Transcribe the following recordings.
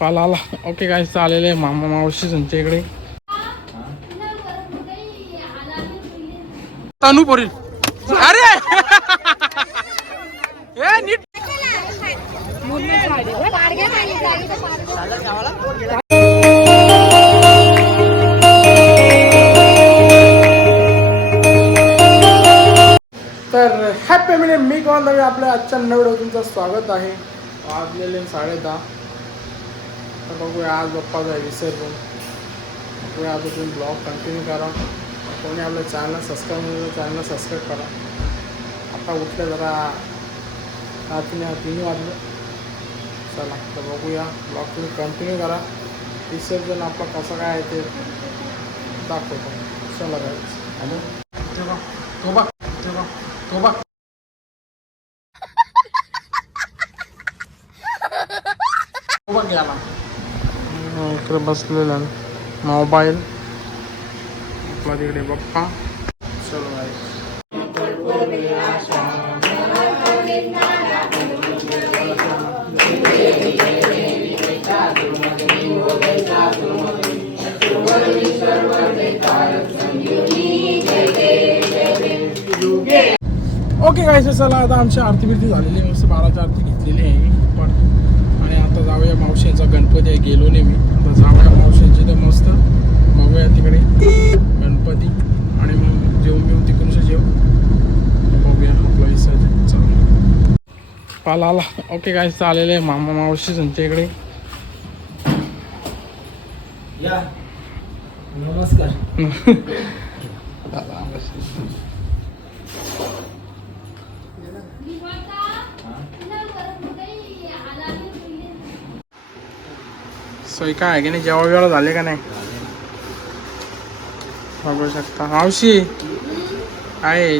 पाल आला ओके काय चालेल आहे मामा मावशी तुमच्या इकडे. तनू पोरील. अरे! ए नीट. तर हॅपी मिनिट मी कोण आपल्या आजच्या नवीन तुमचं स्वागत आहे. वाजलेले साडे दहा तर बघूया आज बाप्पाचा आहे विसर्जन बघूया आता तुम्ही ब्लॉग कंटिन्यू करा कोणी आपल्या चॅनलला सबस्क्राईब चॅनलला सबस्क्राईब करा आता उठलं जरा रात्री तीन वाजले चला तर बघूया ब्लॉग तुम्ही कंटिन्यू करा विसर्जन आपलं कसं काय आहे ते दाखवतो चला काय हॅलो तो बघ तो बघ तो बघ तो बघ तो बघ याला तर बसलेला मोबाईल. आपला तिकडे बाप्पा चलो ओके काय चला आता आमची आरती बिरती झालेली आहे. मस्त बाराची आरती घेतलेली आहे. पण आणि आता जाऊया मावशींचा गणपती आहे गेलो नाही मी. तर मस्त. बघूया तिकडे. गणपती. आणि मग जेवून बिवून तिकडूनच जेव. बघूया आपलं विसर्जन. चला. पाल आला. ओके काय चालेल आहे मामा मावशी तुमच्या इकडे. नमस्कार. सोय काय आहे की नाही? जेव्हा वेळा झाले का नाही? बघू शकता. मावशी आहे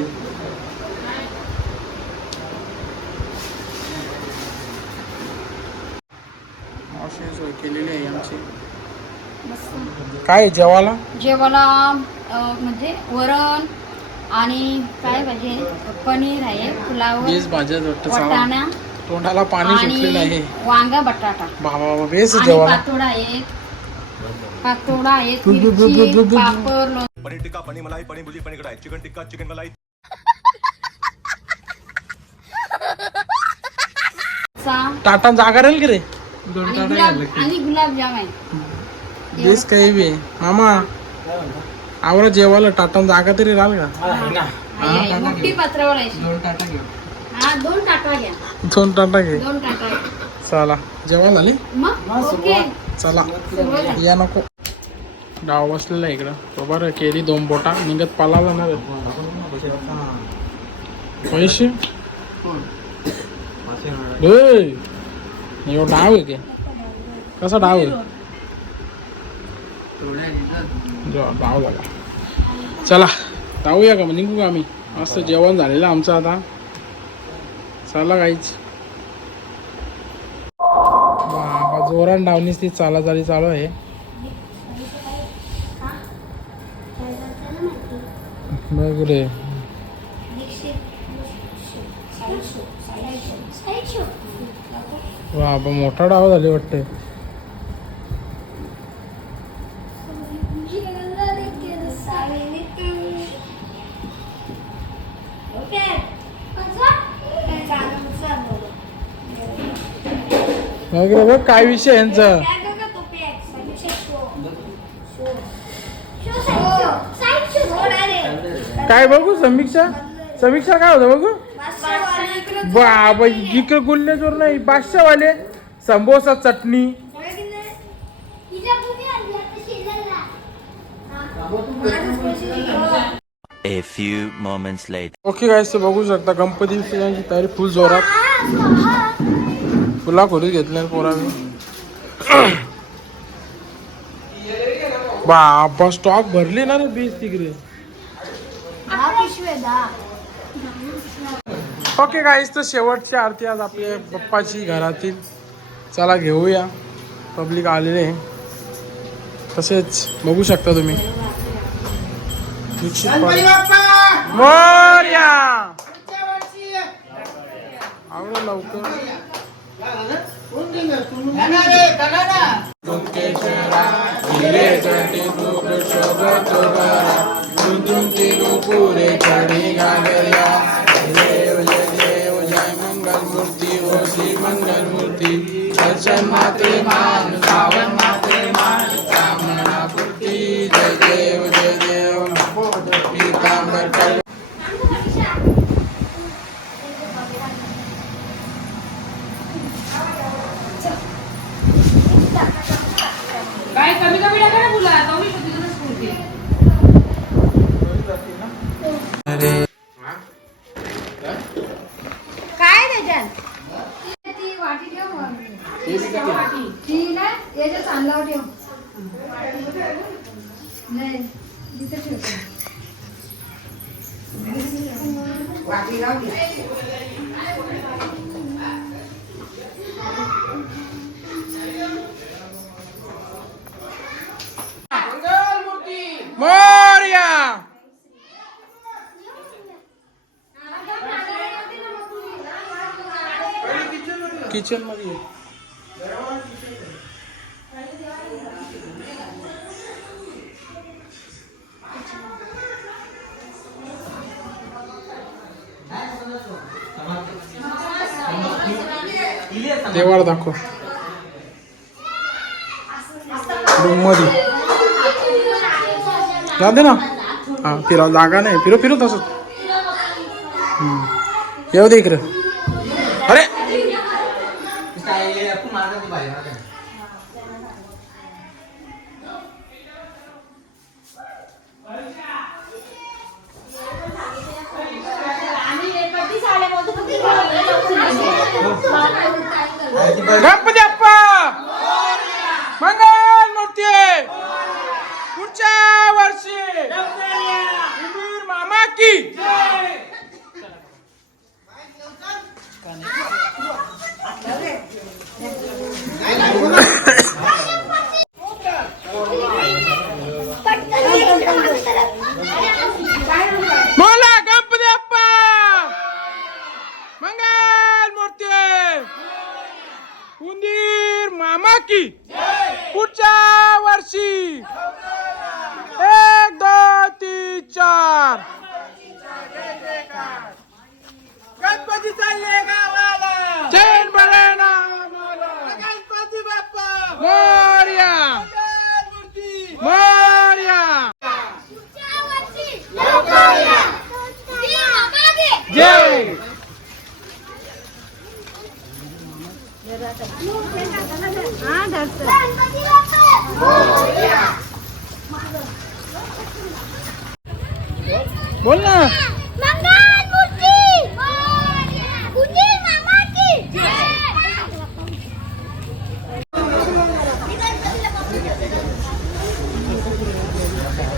मावशी सोय केलेली आहे आमची. काय जेवायला? जेवायला म्हणजे वरण आणि काय पाहिजे पनीर आहे पुलाव चाला वाटाणा. तोंडाला पाणी सुटलेलं आहे. वांगा बटाटा. बाबा बाबा बेस आणि जेवायला. पातोडा आहे आहे पापड. पनीर टिक्का पनीर मलाई पनीर भुर्जी पनीर कढ़ाई. चिकन टिक्का चिकन मलाई. टाटा जागा राहील की रे? दोन आणि टाटा गुलाब घातले की. आणि गुलाबजाम आहे. बेस काही बी मामा आवडा जेवायला टाटा जागा तरी राहील का? आहे ना. आहे, आहे. मोठी पात्रावर आहे. दोन टाटा घेऊ. दोन टाटा घ्या. दोन टाटा घे. दोन टाटा. चला. जेवण झाली? मग मग ओके. चला. या नको. डाव बसलेला आहे इकडं. तो बरं केली दोन बोटा. निघत पाला जाणार पैसे? डाव आहे की? कसा डाव आहे? जो, डाव झाला चला. जाऊया का मग? निघू का आम्ही? मस्त जेवण झालेलं आमचं आता. चला काहीच बाबा जोरान डावणीच ती चाला चाली चालू आहे. बघ रे. बाबा मोठा डाव झाले वाटते बघ रे बघ काय विषय यांचा? काय बघू समीक्षा? समीक्षा काय होतं बघू? बाबा इकडे गुल्हेचोर नाही पाचशेवाले samosa chutney. A few moments later. Okay काय बघू शकता. गणपती विसर्जनाची तयारी फुल जोरात. फुला खोली घेतल्या पोराने. बाबा स्टॉक भरली ना रे बीस तिकडे. ओके गाईस तर शेवटची आरती आज आपल्या पप्पाची घरातील. चला घेऊया. पब्लिक आलेले. तसेच बघू शकता तुम्ही. मोरया! आवडं लवकर. पुरे चढी घागऱ्या देव जय देव जय मंगल मूर्ती ओ श्री मंगल मूर्ती दर्शन माते मान वाटी ठेव मग. ती ना याच्या चांदलावर ठेव नाही तिथे ठेवतो मोर्या किचनमध्ये ये. देवाला दाखव. रूममध्ये जाऊ दे ना. हा फिरा जागा नाही. फिरो फिरो तसंच. येऊ दे इकडे. गणपती अप्पा मंगल मूर्ती पुढच्या वर्षी उंदीर मामा की बोला गणपती अप्पा मंगल मूर्ती उंदीर मामा की? पुढच्या वर्षी. एक दोन तीन चार. गणपती चालले गावाला. जैन बरेना गणपती बाप्पा. मोर्या. मोर्या. बोल ना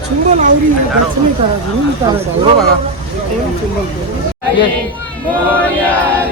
चिंबल आवरी नाही करायचं मी करायचं बघा ये. ओके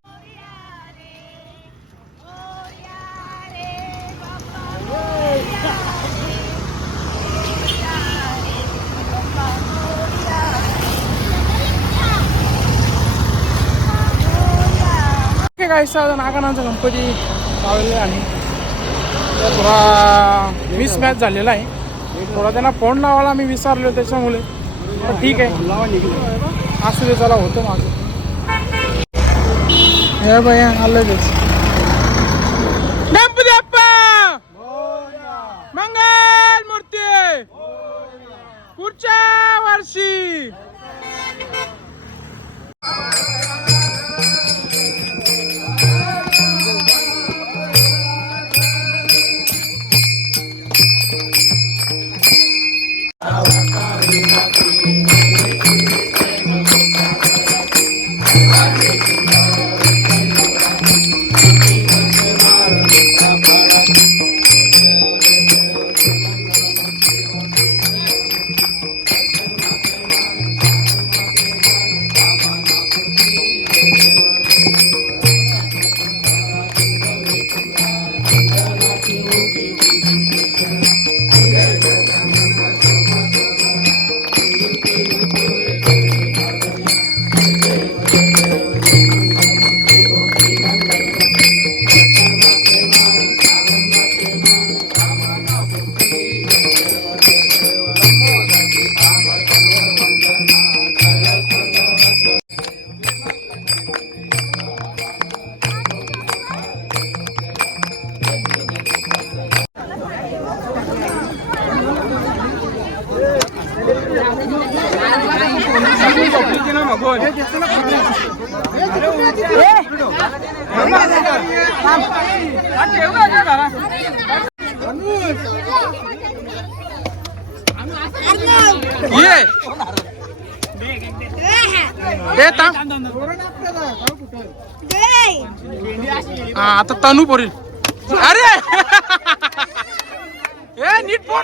काय नागानांचा गणपती लावलेला आहे थोडा मिस मॅच झालेला आहे थोडा त्यांना फोन लावायला मी विसरलो त्याच्यामुळे पण ठीक आहे असू दे चला होतं माझं हे बाई आलं तेच आता तनू पडेल अरे ए नीट पोर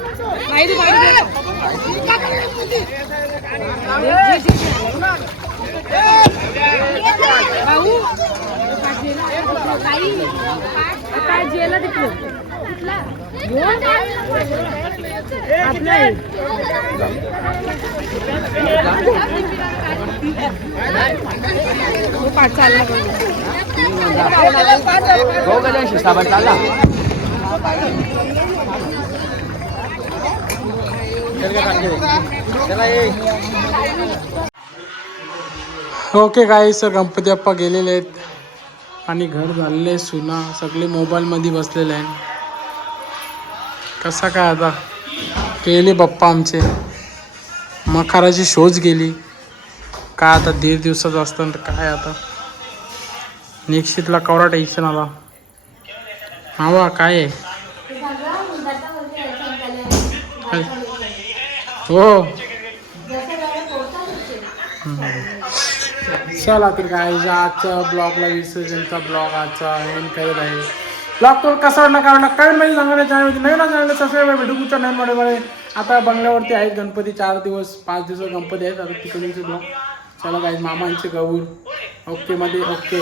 भाऊ काय जेला पाठ चालला गो चालला. ओके काय सर गणपती बाप्पा गेलेले आहेत. आणि घर झालेले सुना. सगळे मोबाईलमध्ये बसलेले आहे कसा काय आता? गेले बाप्पा आमचे. मखाराची शोज गेली. काय आता दीड दिवसाचं असतं तर काय आता? निक्षितला कवरा टेन्शन आला. मावा काय आहे? हो. चला तर काय आजच्या ब्लॉगला विसर्जनचा ब्लॉग आजचा एंड करत आहे ब्लॉग तो कसा वाटला काय वाटला काय माहिती सांगा चॅनल नवीन चॅनल सबस्क्राईब व्हिडिओ नाही नवीन मध्ये आता बंगल्यावरती आहेत गणपती चार दिवस पाच दिवस गणपती आहेत. आता तिकडचे ब्लॉग चला काय मामांचे गौर. ओके मध्ये ओके